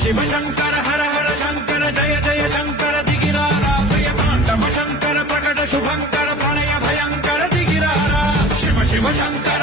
शिव शंकर हर हर शंकर जय जय शंकर दिगिरारा भय तांडव शंकर प्रकट शुभंकर प्रणय भयंकर दिगिरारा शिव शिव शंकर